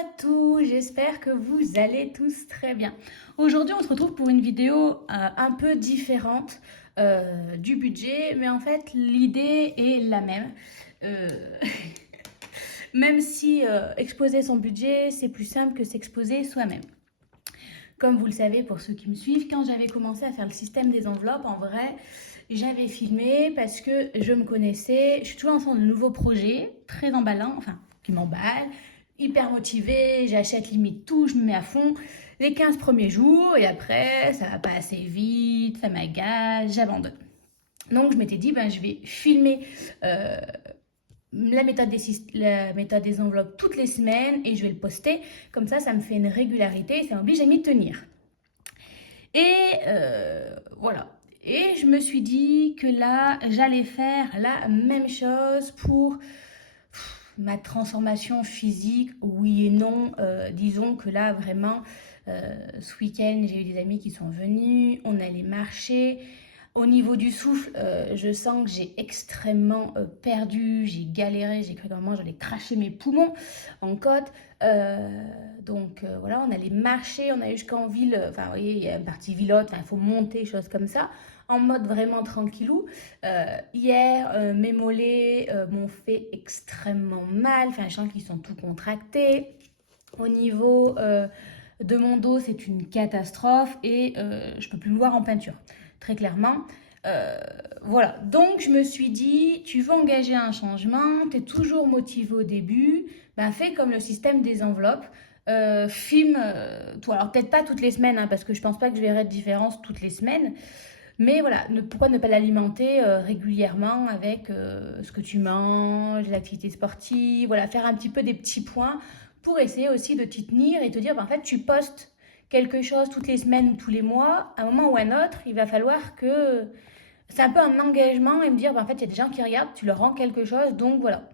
à tous, j'espère que vous allez tous très bien. Aujourd'hui, on se retrouve pour une vidéo un peu différente du budget, mais en fait, l'idée est la même. Euh, Même si exposer son budget, c'est plus simple que s'exposer soi-même. Comme vous le savez, pour ceux qui me suivent, quand j'avais commencé à faire le système des enveloppes, en vrai, j'avais filmé parce que je me connaissais. Je suis toujours en train de nouveaux projets, très emballants, enfin, qui m'emballent, hyper motivée, j'achète limite tout, je me mets à fond les 15 premiers jours et après, ça va pas assez vite, ça m'agace, j'abandonne. Donc, je m'étais dit, ben, je vais filmer euh, la méthode des enveloppes toutes les semaines et je vais le poster. Comme ça me fait une régularité, ça m'oblige à m'y tenir. Et voilà. Et je me suis dit que là, j'allais faire la même chose pour ma transformation physique, oui et non. Disons que là, vraiment, ce week-end, j'ai eu des amis qui sont venus, on allait marcher. Au niveau du souffle, je sens que j'ai extrêmement perdu, j'ai galéré, j'ai cru qu'à un moment j'allais cracher mes poumons en côte. Donc voilà, on allait marcher, on allait jusqu'en ville, enfin vous voyez, il y a une partie villotte, il faut monter, choses comme ça, en mode vraiment tranquillou. Hier, mes mollets m'ont fait extrêmement mal, enfin je sens qu'ils sont tout contractés. Au niveau de mon dos, c'est une catastrophe et je peux plus me voir en peinture, très clairement. Voilà, donc je me suis dit, tu veux engager un changement, tu es toujours motivé au début, ben fais comme le système des enveloppes, filme, toi, alors peut-être pas toutes les semaines, hein, parce que je pense pas que je verrai de différence toutes les semaines, mais voilà, pourquoi ne pas l'alimenter régulièrement avec ce que tu manges, les activités sportives, voilà, faire un petit peu des petits points pour essayer aussi de t'y tenir et te dire, ben, en fait, tu postes quelque chose toutes les semaines ou tous les mois, à un moment ou à un autre, il va falloir que... C'est un peu un engagement et me dire, ben, en fait, il y a des gens qui regardent, tu leur rends quelque chose, donc voilà.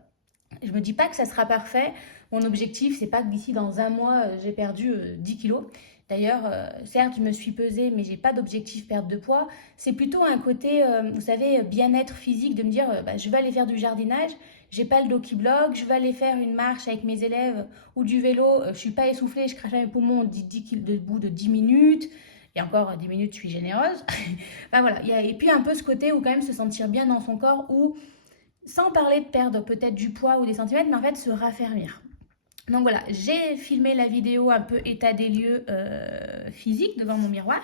Je me dis pas que ça sera parfait. Mon objectif, c'est pas que d'ici dans un mois, j'ai perdu 10 kilos. D'ailleurs, certes, je me suis pesée, mais j'ai pas d'objectif perte de poids. C'est plutôt un côté, vous savez, bien-être physique, de me dire, bah, je vais aller faire du jardinage, j'ai pas le dos qui bloque, je vais aller faire une marche avec mes élèves ou du vélo, je suis pas essoufflée, je crache à mes poumons 10 kilos debout de 10 minutes. Et encore 10 minutes, je suis généreuse. Enfin voilà, et puis un peu ce côté où quand même se sentir bien dans son corps, où sans parler de perdre peut-être du poids ou des centimètres, mais en fait se raffermir. Donc voilà, j'ai filmé la vidéo un peu état des lieux physique devant mon miroir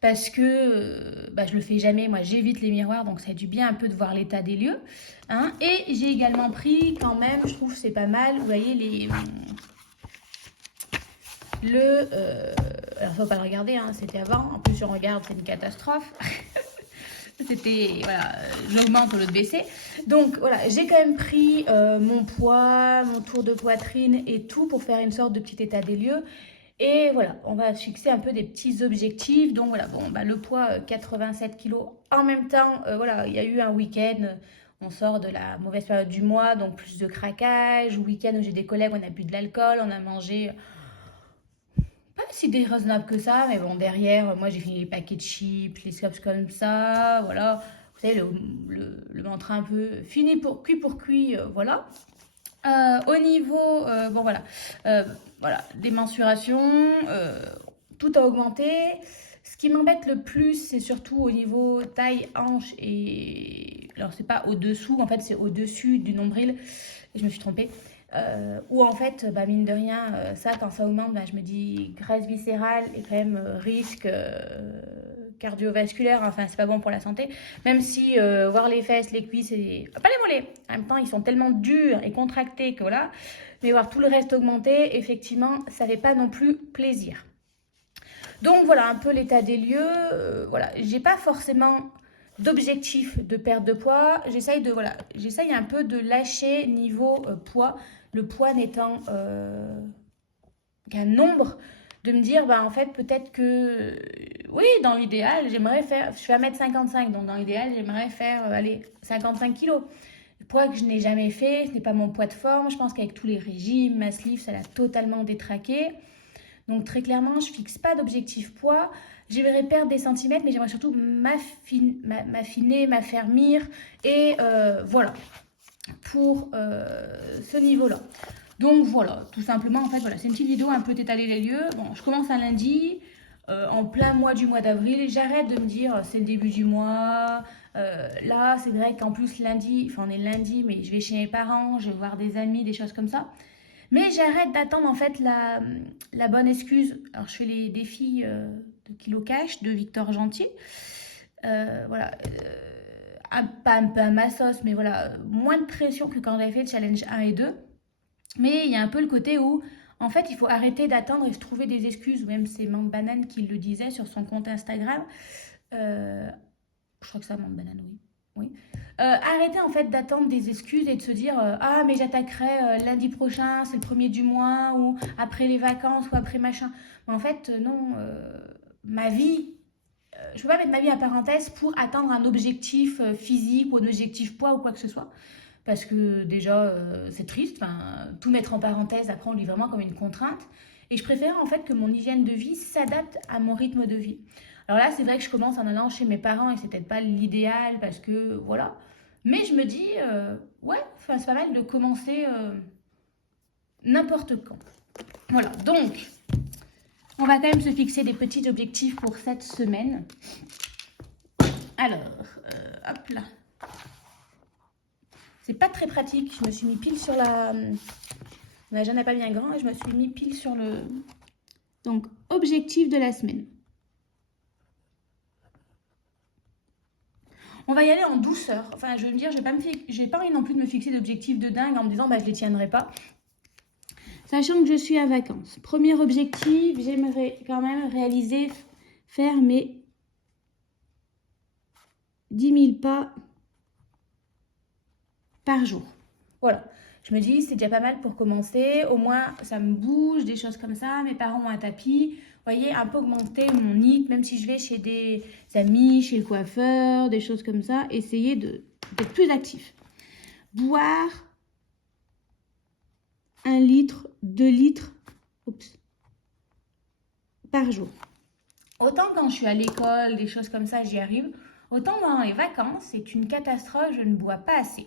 parce que bah, je le fais jamais, moi j'évite les miroirs, donc ça fait du bien un peu de voir l'état des lieux. Hein. Et j'ai également pris quand même, je trouve c'est pas mal, vous voyez alors faut pas le regarder, hein, c'était avant, en plus si on regarde c'est une catastrophe. C'était, voilà, j'augmente au lieu de baisser. Donc voilà, j'ai quand même pris mon poids, mon tour de poitrine et tout pour faire une sorte de petit état des lieux. Et voilà, on va fixer un peu des petits objectifs. Donc voilà, bon, bah, le poids 87 kilos. En même temps, voilà, il y a eu un week-end, on sort de la mauvaise période du mois, donc plus de craquage. Week-end où j'ai des collègues, on a bu de l'alcool, on a mangé pas si déraisonnable que ça, mais bon, derrière, moi j'ai fini les paquets de chips, les scraps comme ça, voilà. Vous savez, le mantra un peu fini pour cuit, voilà. Au niveau, bon voilà, voilà, des mensurations, tout a augmenté. Ce qui m'embête le plus, c'est surtout au niveau taille, hanche et... Alors c'est pas au-dessous, en fait c'est au-dessus du nombril, je me suis trompée. Ou en fait, bah, mine de rien, ça quand ça augmente, bah, je me dis graisse viscérale et quand même risque cardiovasculaire, enfin c'est pas bon pour la santé. Même si voir les fesses, les cuisses et pas les mollets, en même temps ils sont tellement durs et contractés que voilà, mais voir tout le reste augmenter, effectivement, ça fait pas non plus plaisir. Donc voilà un peu l'état des lieux. Voilà, j'ai pas forcément d'objectif de perte de poids. J'essaye un peu de lâcher niveau poids, le poids n'étant qu'un nombre, de me dire bah en fait peut-être que oui dans l'idéal j'aimerais faire, je fais 1m55 donc dans l'idéal j'aimerais faire allez 55 kilos. Poids que je n'ai jamais fait, ce n'est pas mon poids de forme. Je pense qu'avec tous les régimes, Mass Lift, ça l'a totalement détraqué. Donc très clairement, je ne fixe pas d'objectif poids. J'aimerais perdre des centimètres, mais j'aimerais surtout m'affiner, m'affermir. Et voilà, pour ce niveau-là. Donc voilà, tout simplement, en fait, voilà, c'est une petite vidéo un peu t'étaler les lieux. Bon, je commence un lundi, en plein mois du mois d'avril. J'arrête de me dire, c'est le début du mois. Là, c'est vrai qu'en plus, lundi, enfin, on est lundi, mais je vais chez mes parents, je vais voir des amis, des choses comme ça. Mais j'arrête d'attendre, en fait, la bonne excuse. Alors, je fais les défis de Kilo Cash de Victor Gentil. Voilà. Pas un peu à ma sauce, mais voilà, moins de pression que quand j'avais fait le challenge 1 et 2. Mais il y a un peu le côté où, en fait, il faut arrêter d'attendre et se trouver des excuses. Ou même c'est Mangue Banane qui le disait sur son compte Instagram. Euh, je crois que ça, Mangue Banane, oui. Oui. Arrêter en fait d'attendre des excuses et de se dire ah mais j'attaquerai lundi prochain, c'est le premier du mois, ou après les vacances, ou après machin. Mais en fait, non, ma vie, je peux pas mettre ma vie à parenthèse pour atteindre un objectif physique ou un objectif poids ou quoi que ce soit. Parce que déjà, c'est triste. Enfin, tout mettre en parenthèse, après, on le vit vraiment comme une contrainte. Et je préfère en fait que mon hygiène de vie s'adapte à mon rythme de vie. Alors là, c'est vrai que je commence en allant chez mes parents et c'est peut-être pas l'idéal parce que voilà. Mais je me dis, ouais, enfin, c'est pas mal de commencer n'importe quand. Voilà, donc, on va quand même se fixer des petits objectifs pour cette semaine. Alors, hop là. C'est pas très pratique. Je me suis mis pile sur la... La jeune n'est pas bien grand et je me suis mis pile sur le... Donc, objectif de la semaine. On va y aller en douceur. Enfin, je veux me dire, j'ai pas envie non plus de me fixer d'objectifs de dingue en me disant, bah, je les tiendrai pas. Sachant que je suis à vacances. Premier objectif, j'aimerais quand même réaliser, faire mes 10 000 pas par jour. Voilà. Je me dis, c'est déjà pas mal pour commencer. Au moins, ça me bouge, des choses comme ça. Mes parents ont un tapis. Vous voyez, un peu augmenter mon NIT, même si je vais chez des amis, chez le coiffeur, des choses comme ça. Essayer d'être plus actif. Boire 1 litre, 2 litres par jour. Autant quand je suis à l'école, des choses comme ça, j'y arrive. Autant dans les vacances, c'est une catastrophe, je ne bois pas assez.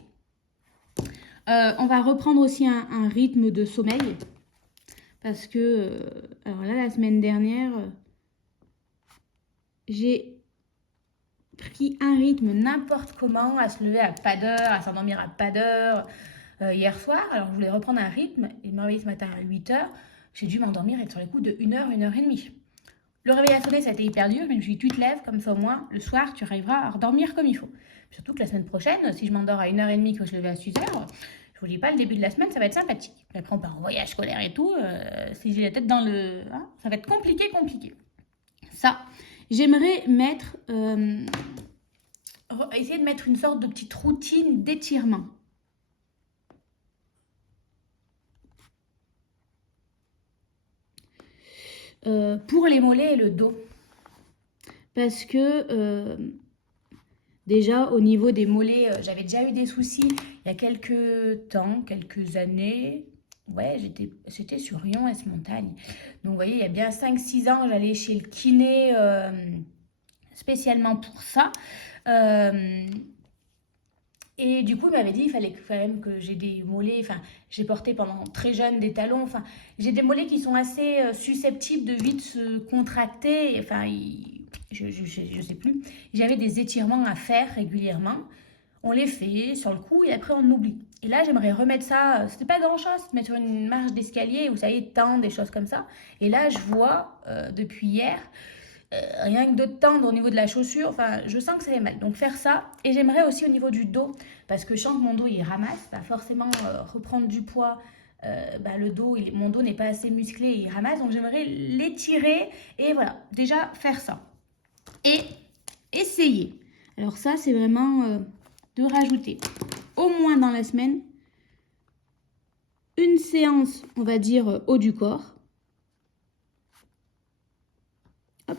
On va reprendre aussi un rythme de sommeil. Parce que, alors là, la semaine dernière, j'ai pris un rythme n'importe comment, à se lever à pas d'heure, à s'endormir à pas d'heure. Hier soir, alors je voulais reprendre un rythme et me réveiller ce matin à 8h. J'ai dû m'endormir et être sur les coups de 1h, 1h30. Le réveil a sonné, ça a été hyper dur, mais je me suis dit, tu te lèves, comme ça au moins, le soir, tu arriveras à redormir comme il faut. Surtout que la semaine prochaine, si je m'endors à 1h30 que je levais à 6h, je vous dis pas, le début de la semaine, ça va être sympathique. Puis après, on part en voyage scolaire et tout. Si j'ai la tête dans le... Hein, ça va être compliqué. Ça, j'aimerais mettre... essayer de mettre une sorte de petite routine d'étirement. Pour les mollets et le dos. Parce que... déjà, au niveau des mollets, j'avais déjà eu des soucis il y a quelques temps, quelques années. Ouais, c'était sur Rion S Montagne. Donc, vous voyez, il y a bien 5-6 ans, j'allais chez le kiné spécialement pour ça. Et du coup, il m'avait dit qu'il fallait quand même que j'ai des mollets. Enfin, j'ai porté pendant très jeune des talons. Enfin, j'ai des mollets qui sont assez susceptibles de vite se contracter. Enfin, je sais plus. J'avais des étirements à faire régulièrement. On les fait sur le coup et après on oublie. Et là, j'aimerais remettre ça. C'était pas grand chose, mettre sur une marche d'escalier où ça y est, tendre, des choses comme ça. Et là, je vois depuis hier, rien que de tendre au niveau de la chaussure, enfin, je sens que ça fait mal. Donc faire ça. Et j'aimerais aussi au niveau du dos, parce que je sens que mon dos il ramasse, bah forcément reprendre du poids. Bah, le dos, mon dos n'est pas assez musclé et il ramasse. Donc j'aimerais l'étirer et voilà, déjà faire ça. Et essayer. Alors ça, c'est vraiment de rajouter au moins dans la semaine une séance, on va dire, haut du corps. Hop.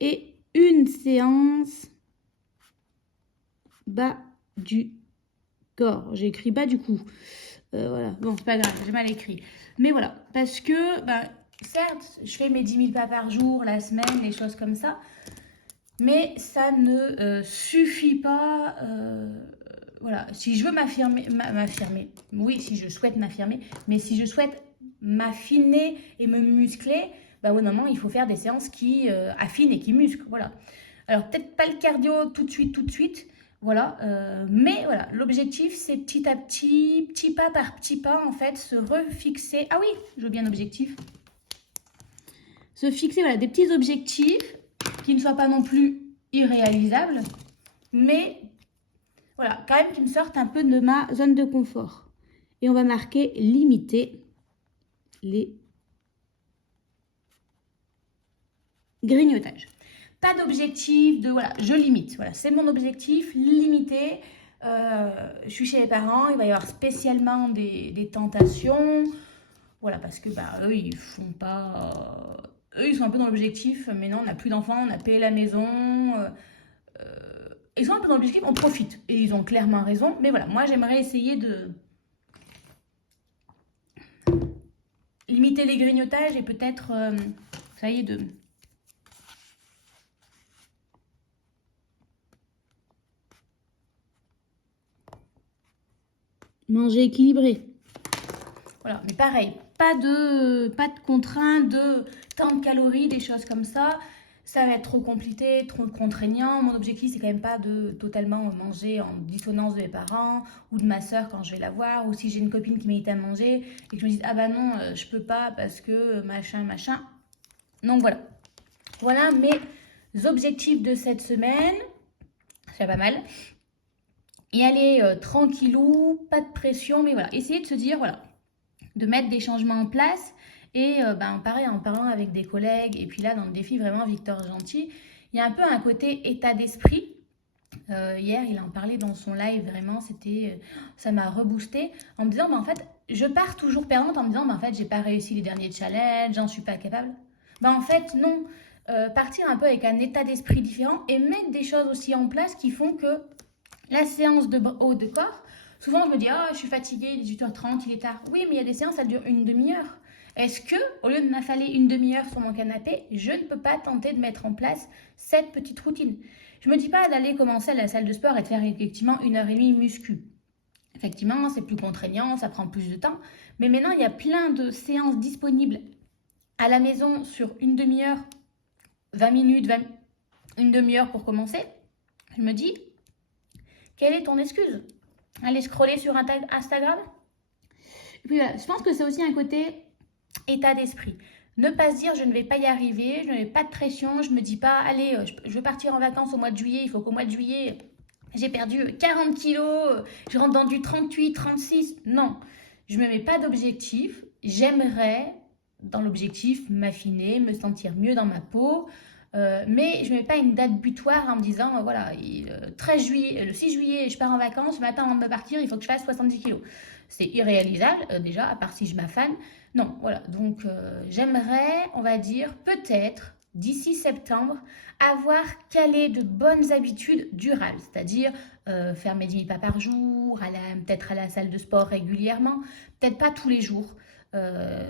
Et une séance bas du corps. J'ai écrit bas du cou. Voilà. Bon, c'est pas grave, j'ai mal écrit. Mais voilà, parce que, ben, certes, je fais mes 10 000 pas par jour, la semaine, les choses comme ça. Mais ça ne suffit pas voilà, si je veux m'affirmer, oui, si je souhaite m'affirmer, mais si je souhaite m'affiner et me muscler, bah au moment il faut faire des séances qui affinent et qui musclent, voilà. Alors peut-être pas le cardio tout de suite, voilà, mais voilà, l'objectif c'est petit à petit, petit pas par petit pas en fait, se refixer. Ah oui, je veux bien l'objectif. Se fixer voilà, des petits objectifs qui ne soient pas non plus irréalisables, mais voilà, quand même qui me sortent un peu de ma zone de confort. Et on va marquer limiter les grignotages. Pas d'objectif de voilà, je limite. Voilà, c'est mon objectif, limiter. Je suis chez les parents, il va y avoir spécialement des tentations. Voilà, parce que bah, eux, ils font pas. Eux, ils sont un peu dans l'objectif, mais non, on n'a plus d'enfants, on a payé la maison. Ils sont un peu dans l'objectif, on profite. Et ils ont clairement raison. Mais voilà, moi, j'aimerais essayer de limiter les grignotages et peut-être, ça y est, de manger équilibré. Voilà, mais pareil, pas de contraintes, de tant de calories, des choses comme ça. Ça va être trop compliqué, trop contraignant. Mon objectif, c'est quand même pas de totalement manger en dissonance de mes parents ou de ma soeur quand je vais la voir, ou si j'ai une copine qui m'invite à manger et que je me dise ah bah non, je peux pas parce que machin, machin. Donc voilà. Voilà mes objectifs de cette semaine. C'est pas mal. Y aller tranquillou, pas de pression, mais voilà, essayer de se dire, voilà, de mettre des changements en place. Et pareil, en parlant avec des collègues, et puis là, dans le défi vraiment Victor Gentil, il y a un peu un côté état d'esprit. Hier, il en parlait dans son live, vraiment, ça m'a reboosté en me disant, en fait, je pars toujours perdante en me disant, en fait, j'ai pas réussi les derniers challenges, j'en suis pas capable. En fait, non. Partir un peu avec un état d'esprit différent et mettre des choses aussi en place qui font que la séance de haut de corps, souvent je me dis, je suis fatiguée, 18h30, il est tard. Oui, mais il y a des séances, ça dure une demi-heure. Est-ce que, au lieu de m'affaler une demi-heure sur mon canapé, je ne peux pas tenter de mettre en place cette petite routine? Je ne me dis pas d'aller commencer à la salle de sport et de faire effectivement 1h30 muscu. Effectivement, c'est plus contraignant, ça prend plus de temps. Mais maintenant, il y a plein de séances disponibles à la maison sur une demi-heure, 20 minutes, une demi-heure pour commencer. Je me dis, quelle est ton excuse? Aller scroller sur Instagram? Et puis voilà, je pense que c'est aussi un côté état d'esprit. Ne pas se dire je ne vais pas y arriver, je n'ai pas de pression, je ne me dis pas allez, je vais partir en vacances au mois de juillet, il faut qu'au mois de juillet, j'ai perdu 40 kilos, je rentre dans du 38, 36. Non, je ne me mets pas d'objectif. J'aimerais, dans l'objectif, m'affiner, me sentir mieux dans ma peau. Mais je ne mets pas une date butoir en me disant, voilà, 13 juillet, le 6 juillet, je pars en vacances, mais attends, avant de partir, il faut que je fasse 70 kilos. C'est irréalisable, déjà, à part si je m'affane. Non, voilà, donc j'aimerais, on va dire, peut-être, d'ici septembre, avoir calé de bonnes habitudes durables, c'est-à-dire faire mes 10 000 pas par jour, peut-être à la salle de sport régulièrement, peut-être pas tous les jours.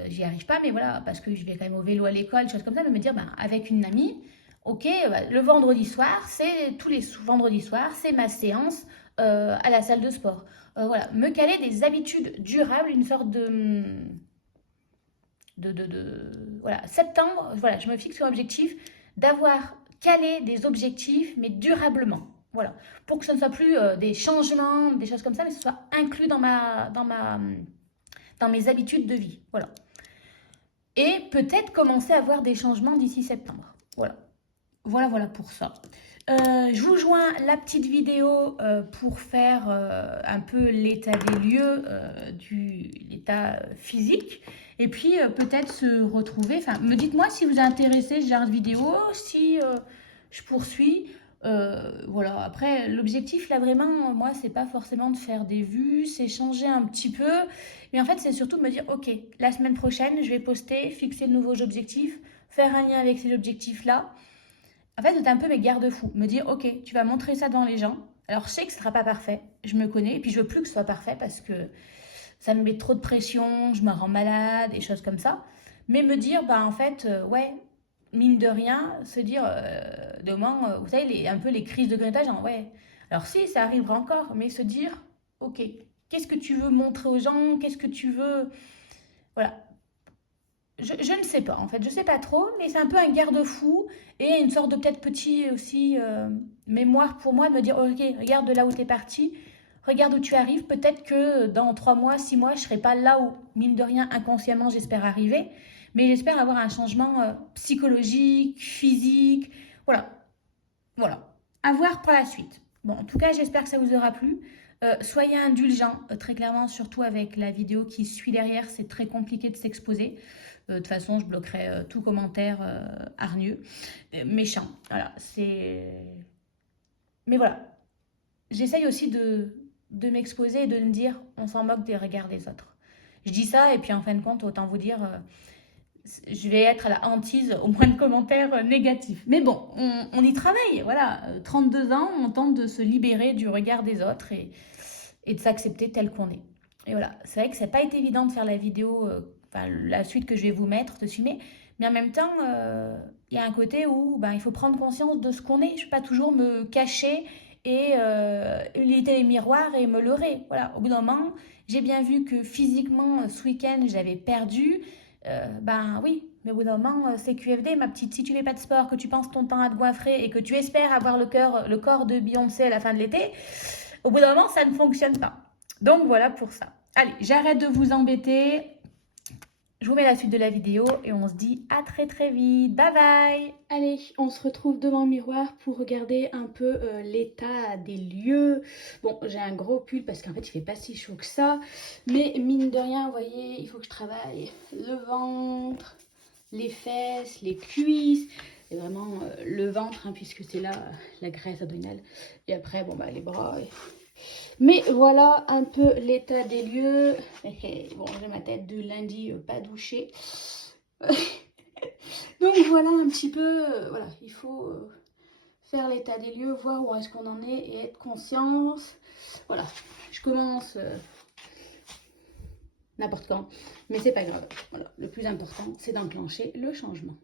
J'y arrive pas, mais voilà, parce que je vais quand même au vélo à l'école, des choses comme ça, mais me dire, avec une amie, ok, le vendredi soir, c'est tous les vendredis soirs, c'est ma séance à la salle de sport. Voilà, me caler des habitudes durables, une sorte voilà, septembre, voilà, je me fixe comme objectif d'avoir calé des objectifs, mais durablement. Voilà, pour que ce ne soit plus des changements, des choses comme ça, mais que ce soit inclus dans mes habitudes de vie. Voilà. Et peut-être commencer à avoir des changements d'ici septembre. Voilà. Voilà pour ça. Je vous joins la petite vidéo pour faire un peu l'état des lieux l'état physique. Et puis peut-être se retrouver. Enfin, me dites-moi si vous êtes intéressé ce genre de vidéo, si je poursuis. Voilà, après l'objectif là vraiment, moi c'est pas forcément de faire des vues, c'est changer un petit peu. Mais en fait c'est surtout de me dire ok, la semaine prochaine je vais poster, fixer de nouveaux objectifs, faire un lien avec ces objectifs là. En fait, c'est un peu mes garde-fous. Me dire, ok, tu vas montrer ça devant les gens. Alors, je sais que ce ne sera pas parfait. Je me connais. Et puis, je veux plus que ce soit parfait parce que ça me met trop de pression. Je me rends malade, des choses comme ça. Mais me dire, en fait, ouais, mine de rien, se dire, de moment, vous savez, un peu les crises de grignotage. Ouais, Alors si, ça arrivera encore, mais se dire, ok, qu'est-ce que tu veux montrer aux gens? Qu'est-ce que tu veux... Voilà. Je ne sais pas, en fait, je sais pas trop, mais c'est un peu un garde-fou et une sorte de peut-être petit aussi mémoire pour moi de me dire, ok, regarde de là où tu es parti, regarde où tu arrives, peut-être que dans 3 mois, 6 mois, je serai pas là où, mine de rien, inconsciemment, j'espère arriver, mais j'espère avoir un changement psychologique, physique, voilà, voilà. À voir pour la suite. Bon, en tout cas, j'espère que ça vous aura plu. Soyez indulgents, très clairement, surtout avec la vidéo qui suit derrière, c'est très compliqué de s'exposer. De toute façon, je bloquerai tout commentaire hargneux, méchant. Voilà, c'est... Mais voilà, j'essaye aussi de m'exposer et de me dire, on s'en moque des regards des autres. Je dis ça et puis en fin de compte, autant vous dire, je vais être à la hantise au moins de commentaires négatifs. Mais bon, on y travaille, voilà. 32 ans, on tente de se libérer du regard des autres et de s'accepter tel qu'on est. Et voilà, c'est vrai que ça n'a pas été évident de faire la vidéo, enfin la suite que je vais vous mettre, de filmer, mais en même temps, il y a un côté où ben, il faut prendre conscience de ce qu'on est. Je ne peux pas toujours me cacher et éviter les miroirs et me leurrer. Voilà, au bout d'un moment, j'ai bien vu que physiquement, ce week-end, j'avais perdu. Ben oui, mais au bout d'un moment, c'est QFD, ma petite. Si tu fais pas de sport, que tu penses ton temps à te goinfrer et que tu espères avoir le corps de Beyoncé à la fin de l'été, au bout d'un moment, ça ne fonctionne pas. Donc voilà pour ça. Allez, j'arrête de vous embêter. Je vous mets la suite de la vidéo et on se dit à très très vite. Bye bye. Allez, on se retrouve devant le miroir pour regarder un peu l'état des lieux. Bon, j'ai un gros pull parce qu'en fait il fait pas si chaud que ça. Mais mine de rien, vous voyez, il faut que je travaille le ventre, les fesses, les cuisses. Et vraiment le ventre, hein, puisque c'est là la graisse abdominale. Et après, bon bah les bras. Mais voilà un peu l'état des lieux. Bon, j'ai ma tête de lundi pas douchée. Donc voilà un petit peu, voilà, il faut faire l'état des lieux, voir où est-ce qu'on en est et être conscience. Voilà, je commence n'importe quand, mais c'est pas grave. Voilà, le plus important, c'est d'enclencher le changement.